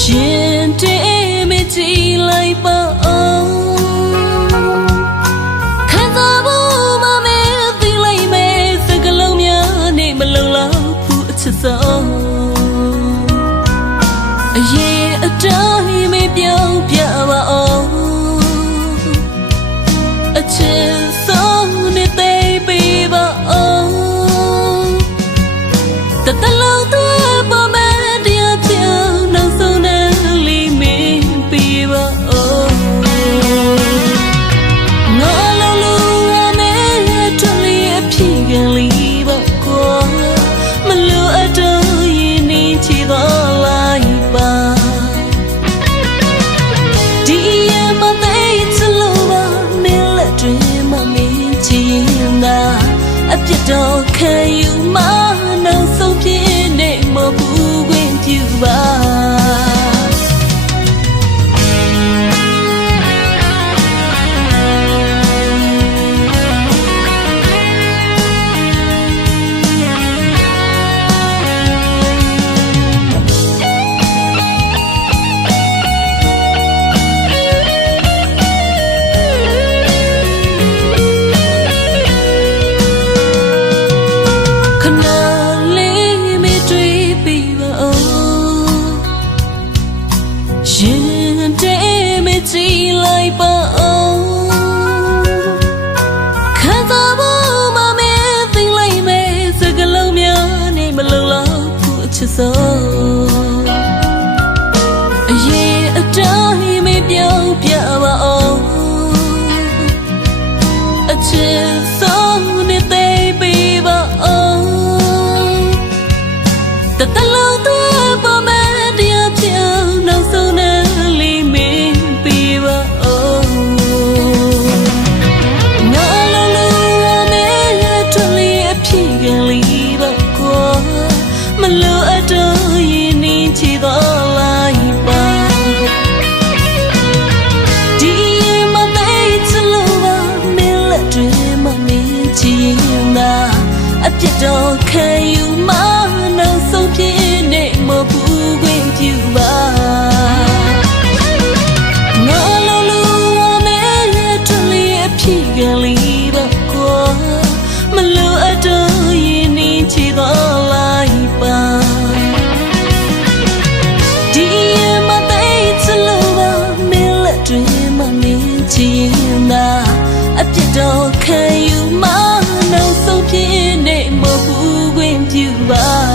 ရှင်တေမကြည်လိုက်ပါအောင်ခံစားဖို့မမဲသိလိုက်မယ်စကလုံးများနဲ့မလုံလောက်ဘူးအချစ်ဆုံးအရင်အတိုင်းမပြောင်းပြပါအောင်အချစ်ဆုံးနဲ့သိပေးပါအောင်တတလုံးတော့ပေါ်မဲတရားပြောင်းနောက်ဆုံးနဲ့လိမ့်မပေးပါအောင်ငါလုံးလုံးအမဲထွက်လျက်ဖြစ်ကန်လီပါကွာမလို့အတော့ရင်နေချီသွားလိုက်ပါဒီရမသေးချလို့ပါမင်းလက်တွေမမင်းချင်တာအပြစ်တော့ခံယူမနောက်ဆုံးဖြစ်နေမဘူးခွင့်ပြုပါရှင်တေမကြည်လိုက်ပါအောင်ခံစားဖို့မမဲသိလိုက်မယ်စကလုံးများနဲ့မလုံလောက်ဘူးအချစ်ဆုံးအရင်အတိုင်းမပြောင်းပြပါအောင်အချစ်ဆုံးနဲ့သိပေးပါအောင်တတလုံးတော့ပေါ်မဲတရားပြောင်းနောက်ဆုံးမလို့အတော့ရင်နေချီသွားလိုက်ပါဒီမသေးချလို့ပါမင်းလက်တွေမမင်းချင်တာအပြစ်တော့ခံယူမနောက်ဆုံးဖြစ်နေမဘူးခွင့်ပြုပါငါလုံးလုံးအမဲထွက်လျက်ဖြစ်ကန်လီပါကွာမလို့အတော့ရင်နေချီသွားလိုက်ပါဒီမသေးချလို့ပါမင်းလက်တွေမမင်းချင်တာအပြစ်တော့ခံယူမနောက်ဆုံးဖြစ်နေမဘူးခွင့်ပြုပါ